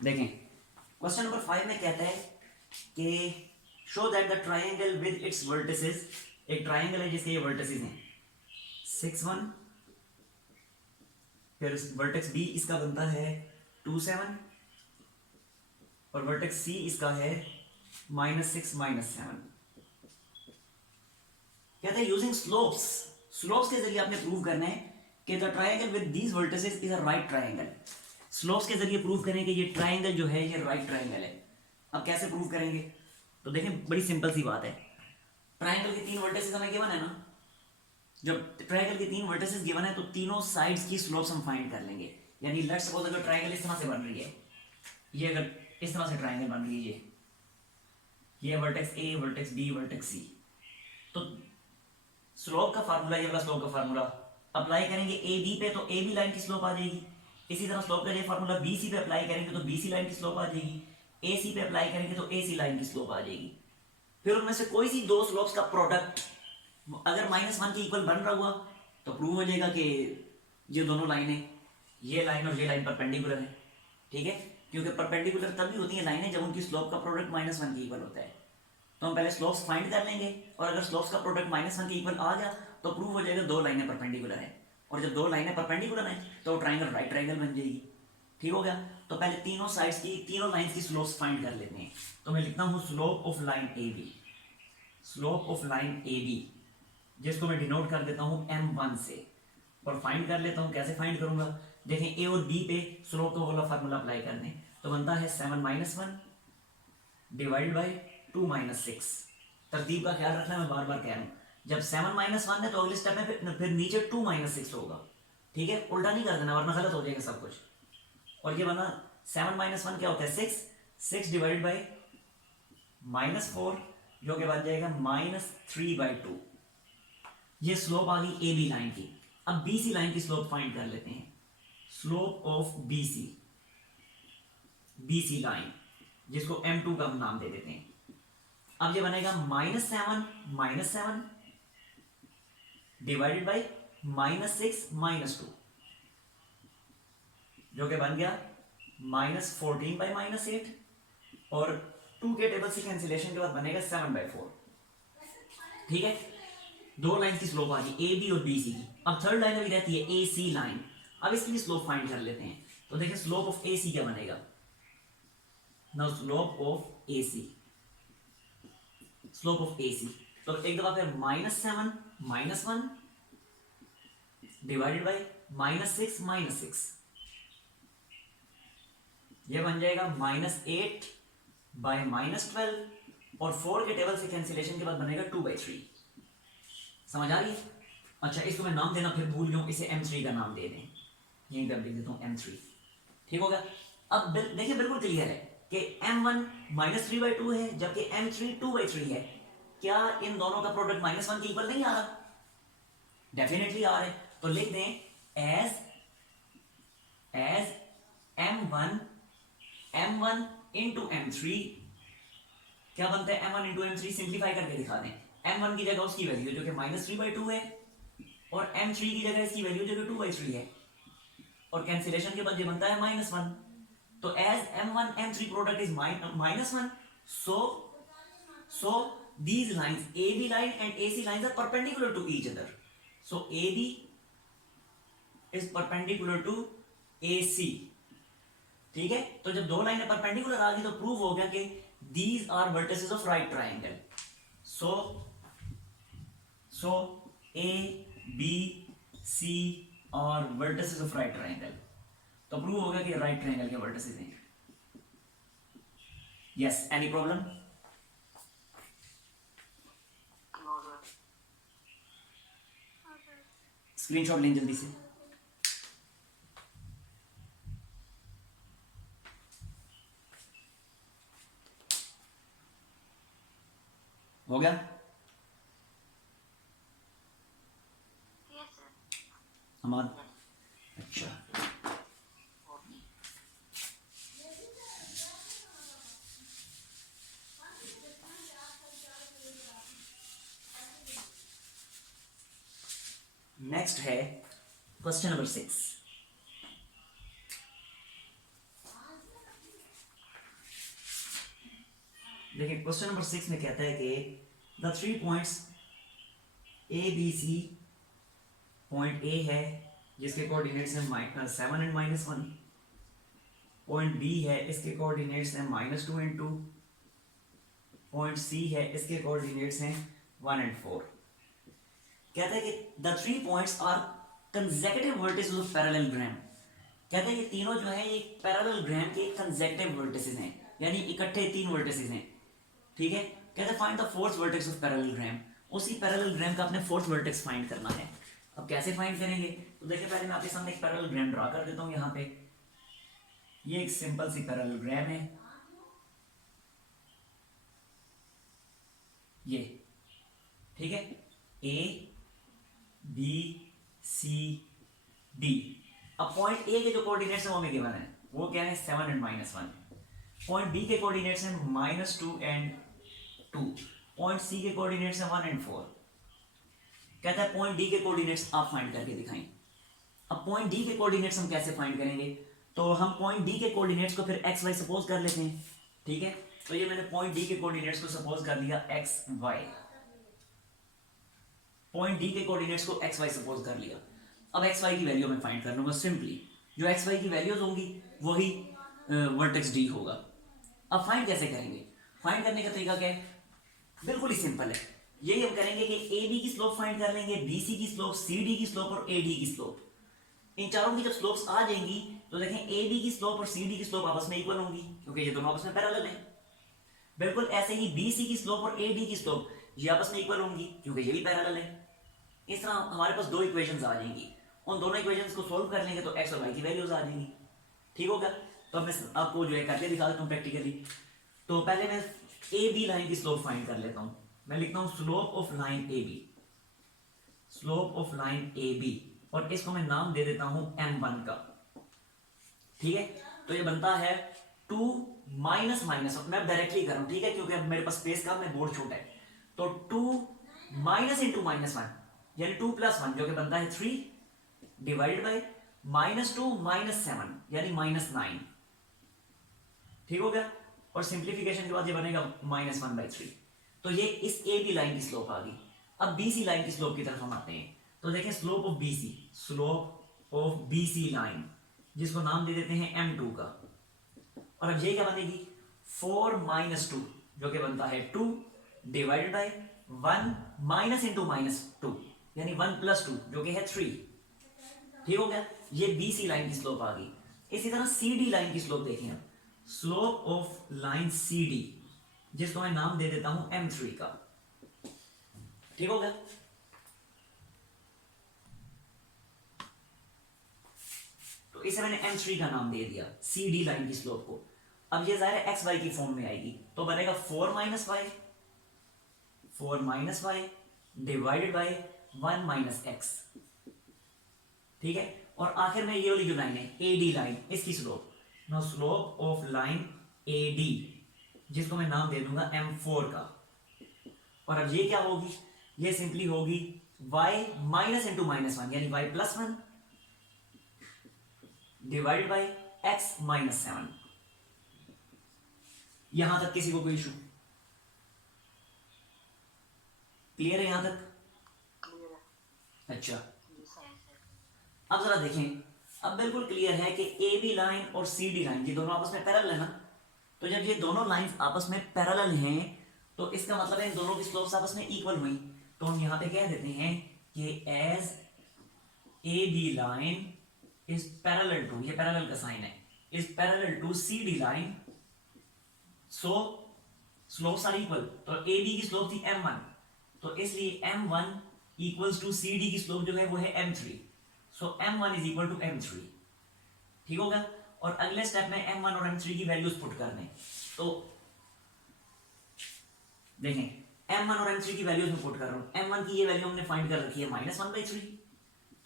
देखें question number 5 में कहता है कि show that the triangle with its vertices, एक ट्राइंगल है जिसके ये वर्टिसेस हैं 6 1, फिर वर्टेक्स बी इसका बनता है 2 7 और वर्टेक्स सी इसका है -6 -7। कहते हैं यूजिंग स्लोप्स, स्लोप्स के जरिए आपने प्रूव करना है कि the triangle with these vertices is a right triangle. Slopes के जरिए प्रूव करें कि ये ट्राइंगल जो है ये राइट ट्राइंगल है। अब कैसे प्रूव करेंगे? तो देखें बड़ी सिंपल सी बात है, ट्राइंगल के 3 वर्टिसेस हमें गिवन है ना, जब ट्राइंगल के 3 वर्टिसेस गिवन है तो तीनों साइड्स की स्लोप्स हम फाइंड कर लेंगे। यानी लेट्स सपोज अगर ट्राइंगल इस तरह से बन रही है, ये अगर इस तरह से ट्राइंगल बन रही है, ये vertex A vertex B vertex C, तो स्लोप का फार्मूला, ये वाला स्लोप का फार्मूला अप्लाई करेंगे ए बी पे तो ए बी लाइन की स्लोप आ जाएगी। इसी तरह स्लोप का ये फार्मूला बी सी पे अप्लाई करेंगे तो बी सी लाइन की स्लोप आ जाएगी। ए सी पे अप्लाई करेंगे तो ए सी लाइन की स्लोप आ जाएगी। फिर उनमें से कोई सी दो स्लोप्स का प्रोडक्ट अगर -1 के इक्वल बन रहा हुआ तो प्रूव हो जाएगा कि ये दोनों लाइनें, ये लाइन और ये लाइन परपेंडिकुलर है। ठीक है, क्योंकि परपेंडिकुलर तभी होती है लाइनें जब उनकी स्लोप का प्रोडक्ट -1 के इक्वल होता है। तो हम पहले स्लोप्स फाइंड कर लेंगे और अगर स्लोप्स का प्रोडक्ट -1 के इक्वल आ गया तो प्रूव हो जाएगा दो लाइनें परपेंडिकुलर हैं, और जब दो लाइनें परपेंडिकुलर हैं तो ट्राइंगल राइट ट्राइंगल बन जाएगी। ठीक हो गया? तो पहले तीनों साइड्स की, तीनों लाइंस की स्लोप्स फाइंड कर लेते हैं। तो मैं लिखता हूँ slope of line A B, slope of line A B जिसको मैं डिनोट कर देता हूँ m1 से, और फाइंड कर लेता हूँ। कैसे फाइंड करूंगा? देखें ए और बी पे स्लोप का वाला फार्मूला अप्लाई कर दें तो बनता है 7 -1 डिवाइड बाई 2 -6। तरतीब का ख्याल रखना, मैं बार बार कह रहा हूँ, जब 7 -1 है तो अगले स्टेप में फिर नीचे 2 -6 होगा। ठीक है, उल्टा नहीं कर देना वरना गलत हो जाएगा सब कुछ। और ये बना 7 -1 क्या होता है 6, 6 डिवाइडेड बाई -4 जो कि बन जाएगा -3/2। ये स्लोप आ गई ए बी लाइन की। अब बी सी लाइन की स्लोप फाइंड कर लेते हैं। Slope of B C line जिसको m2 का हम नाम दे देते हैं। अब ये बनेगा -7 डिवाइडेड बाई -6 -2 जो कि बन गया -14/-8, और 2 के टेबल से कैंसिलेशन के बाद बनेगा 7/4। ठीक है, दो लाइन की स्लोप आ गई ए बी और बी सी की। अब थर्ड लाइन अभी रहती है ए सी लाइन। अब इसकी भी स्लोप फाइंड कर लेते हैं। तो देखिए स्लोप ऑफ ए सी क्या बनेगा। Now slope of A C, slope of A C, तो एक दफा फिर -7 -1 डिवाइडेड बाई -6 -6, ये बन जाएगा -8/-12, और 4 के टेबल से कैंसिलेशन के बाद बनेगा 2/3। समझ आ रही है? अच्छा, इसको मैं नाम देना फिर भूल गया, इसे m3 का नाम दे दें, यहीं पर लिख देता हूँ m3। ठीक होगा? अब देखिए बिल्कुल क्लियर है कि m1 -3/2 है जबकि m3 2/3 है। क्या इन दोनों का प्रोडक्ट -1 के इक्वल नहीं आ रहा? डेफिनेटली आ रहा है। तो लिख दें एज m1 इंटू m3। क्या बनता है m1 इंटू m3? सिंप्लीफाई करके दिखा दें। m1 की जगह उसकी वैल्यू जो कि -3/2 है, और m3 की जगह इसकी वैल्यू जो कि 2/3 है, और कैंसिलेशन के बाद ये बनता है -1। तो as m1 m3 product is -1, so these lines AB line and AC lines are perpendicular to each other, so AB is perpendicular to AC। ठीक है, तो जब दो लाइनें परपेंडिकुलर आ गई तो प्रूव हो गया कि these are vertices of right triangle, so A B C are vertices of right triangle। तो प्रूव हो गया कि राइट ट्रायंगल के वर्टिसेस हैं। Yes, any problem? स्क्रीनशॉट लें जल्दी से। हो गया? हमारा अच्छा, नेक्स्ट है क्वेश्चन नंबर 6। देखिए क्वेश्चन नंबर 6 में कहता है कि the 3 points A B C, point A है जिसके कोऑर्डिनेट्स हैं 7 एंड -1, पॉइंट बी है इसके कोऑर्डिनेट्स हैं -2 एंड 2, पॉइंट सी है इसके कोऑर्डिनेट्स हैं 1 एंड 4। कहता है कि the 3 points are consecutive vertices of parallelogram. कहते हैं कि तीनों जो है ये पैरेलल ग्राम के कंसेक्यूटिव वर्टिसेस हैं, यानी इकट्ठे 3 वर्टिसेस हैं। ठीक है, कहते हैं find the fourth vertex of parallelogram. उसी पैरेलल ग्राम का अपने फोर्थ वर्टेक्स फाइंड करना है। अब कैसे फाइंड करेंगे, तो देखिए पहले मैं आपके सामने एक पैरेलल ग्राम ड्रा कर देता हूं। यहाँ पे ये एक सिंपल सी पैरेलल ग्राम है, ये ठीक है, ए बी सी डी। अब पॉइंट ए के जो कोऑर्डिनेट्स हैं वो हमें गिवन है, वो क्या है 7 एंड -1। पॉइंट बी के कोऑर्डिनेट्स हैं -2 एंड 2। पॉइंट सी के कोऑर्डिनेट्स हैं 1 एंड 4। कहता है पॉइंट डी के कोऑर्डिनेट्स आप फाइंड करके दिखाएं। अब पॉइंट डी के कोऑर्डिनेट्स हम कैसे फाइंड करेंगे, तो हम पॉइंट डी के कोऑर्डिनेट्स को फिर एक्स वाई सपोज कर लेते हैं। ठीक है, तो ये मैंने पॉइंट डी के कोऑर्डिनेट्स को सपोज कर लिया एक्स वाई, पॉइंट डी के कोऑर्डिनेट्स को एक्स वाई सपोज कर लिया। अब एक्स वाई की वैल्यू मैं फाइंड कर लूंगा सिंपली, जो एक्स वाई की वैल्यूज होंगी वही वर्टेक्स डी होगा। अब फाइंड कैसे करेंगे, फाइंड करने का तरीका क्या है, बिल्कुल ही सिंपल है। यही हम करेंगे कि ए बी की स्लोप फाइंड कर लेंगे, बी सी की स्लोप, सी डी की स्लोप और ए डी की स्लोप। इन चारों की जब स्लोप्स आ जाएंगी तो देखें ए बी की स्लोप और सी डी की स्लोप आपस में इक्वल होंगी, क्योंकि ये दोनों आपस में पैरेलल हैं। बिल्कुल ऐसे ही बी सी की स्लोप और ए डी की स्लोप ये आपस में इक्वल होंगी, क्योंकि ये भी पैरेलल है। इस तरह हमारे पास 2 इक्वेशंस आ जाएंगी, उन दोनों इक्वेशंस को सोल्व कर लेंगे तो एक्स और वाई की वैल्यूज आ जाएंगी। ठीक होगा, तो मैं आपको जो है करके दिखा देता हूँ प्रैक्टिकली। तो पहले मैं ए बी लाइन की स्लोप फाइंड कर लेता हूँ। मैं लिखता हूँ slope of line A B, slope of line A B, और इसको मैं नाम दे देता हूँ m1 का। ठीक है, तो ये बनता है 2 माइनस माइनस, मैं डायरेक्टली कर रहा हूँ, ठीक है, क्योंकि अब मेरे पास स्पेस का मैं बोर्ड छोटा है। तो 2 माइनस इंटू -1 यानी 2 + 1 जो कि बनता है 3 डिवाइडेड बाई -2 -7 यानी -9। ठीक हो गया, और सिंप्लीफिकेशन के बाद ये बनेगा -1/3। तो ये इस ए बी लाइन की स्लोप आ गई। अब बी सी लाइन की स्लोप की तरफ हम आते हैं। तो देखें slope of B C, slope of B C line, जिसको नाम दे देते हैं m2 का। और अब ये क्या बनेगी 4 - 2 जो कि बनता है 2 डिवाइडेड बाई 1 माइनस इंटू -2 यानी 1 + 2 जो कि है 3। ठीक हो गया, ये बी सी लाइन की स्लोप आ गई। इसी तरह सी डी लाइन की स्लोप देखें आप, slope of line C D, जिसको मैं नाम दे देता हूं m3 का। ठीक हो गया, तो इसे मैंने m3 का नाम दे दिया सी डी लाइन की स्लोप को। अब ये जाहिर है एक्स वाई की फॉर्म में आएगी, तो बनेगा 4 - y डिवाइडेड बाई 1 - x। ठीक है, और आखिर में ये वाली जो लाइन है ए डी लाइन, इसकी slope, no slope of line A D, जिसको मैं नाम दे दूंगा m4 का। और अब ये क्या होगी, ये सिंपली होगी y माइनस इंटू -1 यानी y + 1 डिवाइडेड बाई x -7। यहां तक किसी को कोई इशू? क्लियर है यहां तक? अच्छा, अब जरा देखें, अब बिल्कुल क्लियर है कि ए बी लाइन और सी डी लाइन ये दोनों आपस में पैरेलल है ना। तो जब ये दोनों लाइंस आपस में पैरेलल हैं तो इसका मतलब है इन दोनों की स्लोप्स आपस में इक्वल हुई। तो हम यहां पे कह देते हैं कि as A B line is parallel to, ये पैरेलल का साइन है, is parallel to C D line, so slopes are equal. तो ए बी की स्लोप थी m1, तो इसलिए m1 equals to C D की स्लोप जो है वो है m3, so m1 is equal to m3। ठीक होगा, और अगले स्टेप में m1 और m3 की वैल्यूज पुट करने। तो देखें m1 और m3 की वैल्यूज में पुट कर रहा हूं। m1 की ये वैल्यू हमने फाइंड कर रखी है -1/3,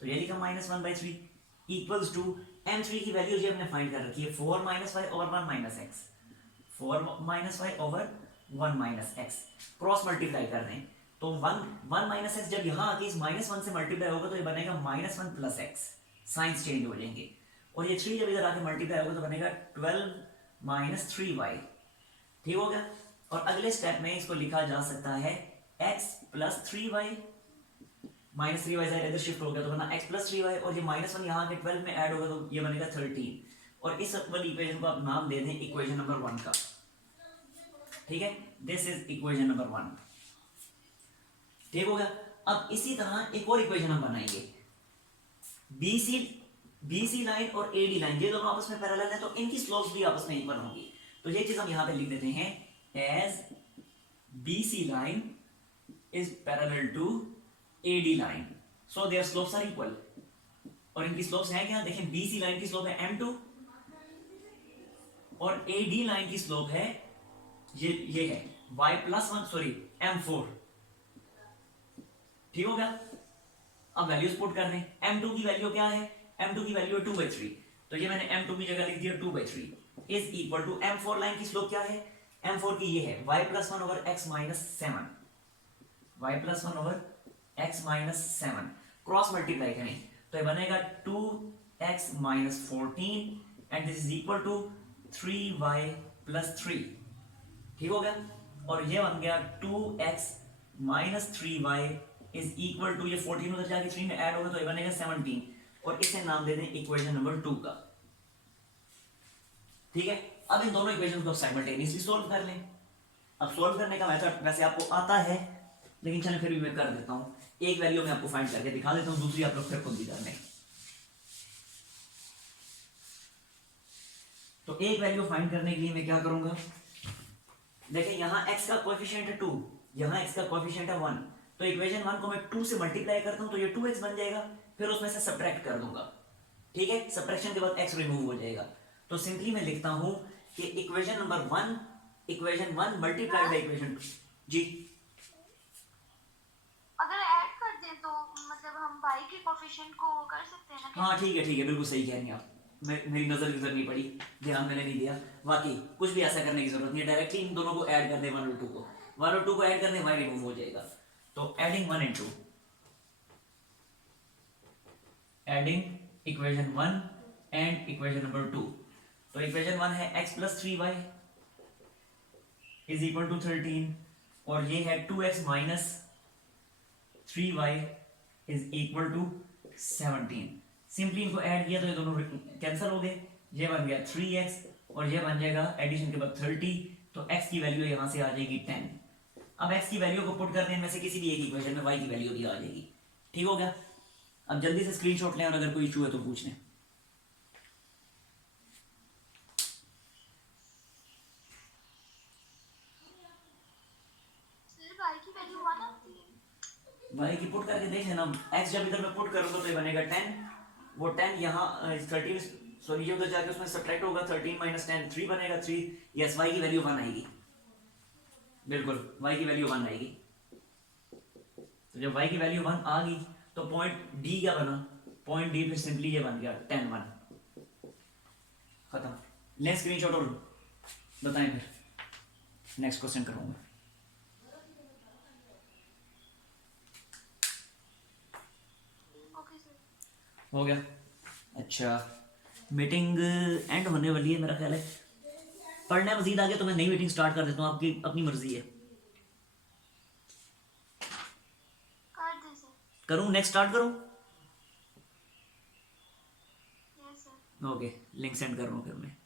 तो ये लिखा -1/3 इक्वल्स टू m3 की वैल्यू ये हमने फाइंड कर रखी है 4 - y over 1 - x, 4 - y over 1 - x। Cross multiply कर दें तो 1 - x जब यहां आके इस -1 से मल्टीप्लाई होगा तो ये बनेगा -1 + x, साइंस चेंज हो जाएंगे। और ये 3 जब इधर आके मल्टीप्लाई होगा तो बनेगा 12 - 3y। ठीक हो गया, और अगले स्टेप में इसको लिखा जा सकता है x plus 3y minus 3y इधर शिफ्ट हो गया तो बना x प्लस 3y, और ये -1 यहाँ के 12 में ऐड होगा तो ये बनेगा 13, और इस वाली इक्वेशन को आप नाम दे दें इक्वेशन नंबर 1 का। ठीक है, दिस इज इक्वेशन नंबर 1। ठीक हो गया। अब इसी तरह एक और इक्वेशन हम बनाएंगे, BC लाइन और AD लाइन ये दोनों आपस में पैरेलल है तो इनकी स्लोप्स भी आपस में इक्वल होंगी। तो ये चीज हम यहां पे लिख देते हैं as BC line is parallel to AD line, so their slopes are equal. और इनकी स्लोप्स है क्या, देखें BC लाइन की स्लोप है m2 और AD लाइन की स्लोप है ये है m4। ठीक हो गया। अब वैल्यूज पुट कर दें, m2 की वैल्यू क्या है, m2 की वैल्यू है 2/3, तो ये मैंने m2 की जगह लिख दिया 2/3 is equal to m4 line की स्लोप क्या है, m4 की ये है y+1 over x minus 7, y+1 over x minus 7 cross multiply करें तो ये बनेगा 2x minus 14 and this is equal to 3y plus 3। ठीक हो गया। और ये बन गया 2x माइनस 3y इज इक्वल टू, ये 14 उधर जाके 3 में ऐड होगा तो ये बनेगा 17, और इसे नाम दे दें इक्वेशन नंबर 2 का। ठीक है। अब इन दोनों इक्वेशन को साइमल्टेनियसली सोल्व कर लें। अब सोल्व करने का मेथड वैसे आपको आता है, लेकिन चलो फिर भी मैं कर देता हूं। एक वैल्यू मैं आपको फाइंड करके दिखा देता हूं, दूसरी आप लोग फिर खुद भी कर लें। तो एक वैल्यू फाइंड करने के लिए मैं क्या करूंगा, देखिए यहां x का कोएफिशिएंट है 2, यहां x का कोएफिशिएंट है 1, तो इक्वेशन 1 को मैं 2 से मल्टीप्लाई करता हूं तो ये 2x बन जाएगा, फिर उसमें से सब्ट्रैक्ट कर दूंगा। ठीक है, सब्ट्रैक्शन के बाद x रिमूव हो जाएगा। तो सिंपली मैं लिखता हूं कि equation number 1 multiplied by equation 2। जी अगर ऐड कर दें तो मतलब हम y के कोएफिशिएंट को कर सकते हैं ना? हाँ ठीक है, बिल्कुल सही कह रही हैं आप। मेरी नजर गुजर नहीं पड़ी, ध्यान मैंने नहीं दिया। वाकई कुछ भी ऐसा करने की जरूरत नहीं है, डायरेक्टली इन दोनों को ऐड कर दे 1 और 2 को, 1 और 2 को ऐड कर दे, y रिमूव हो जाएगा। तो adding 1 and 2, adding equation 1 and equation number 2। तो इक्वेशन 1 है x plus 3y is equal to 13, और ये है 2x माइनस 3y is equal to 17। Simply इनको ऐड किया तो ये दोनों कैंसिल हो गए, ये बन गया 3x और ये बन जाएगा एडिशन के बाद 30, तो x की वैल्यू यहां से आ जाएगी 10। अब x की वैल्यू को पुट करने में से किसी भी एक इक्वेशन में y की वैल्यू भी आ जाएगी। ठीक हो गया। अब जल्दी से स्क्रीनशॉट लें और अगर कोई इशू है तो पूछ लें। y की वैल्यू 1 आती है, y की पुट करके देख लेना, x जब इधर मैं पुट करूंगा तो ये बनेगा 10, वो 10 यहाँ 13 सॉरी ये उधर जाके उसमें सब्ट्रैक्ट होगा, 13 माइनस 10 3 बनेगा 3। यस, y की वैल्यू 1 आएगी, बिल्कुल y की वैल्यू 1 आएगी। तो जब y की वैल्यू 1 आ गई तो पॉइंट d क्या बना, पॉइंट d पे सिंपली ये बन गया 10 1, खत्म। ले स्क्रीनशॉट और बताएं, फिर नेक्स्ट क्वेश्चन करूंगा। Okay sir. हो गया। अच्छा, मीटिंग एंड होने वाली है मेरा ख्याल है। पढ़ना है मजीद आगे तो मैं नई मीटिंग स्टार्ट कर देता हूँ, आपकी अपनी मर्जी है। कर दे सर। करूँ, नेक्स्ट स्टार्ट करूँ? Yes sir. Okay, link send कर रहा हूँ फिर मैं।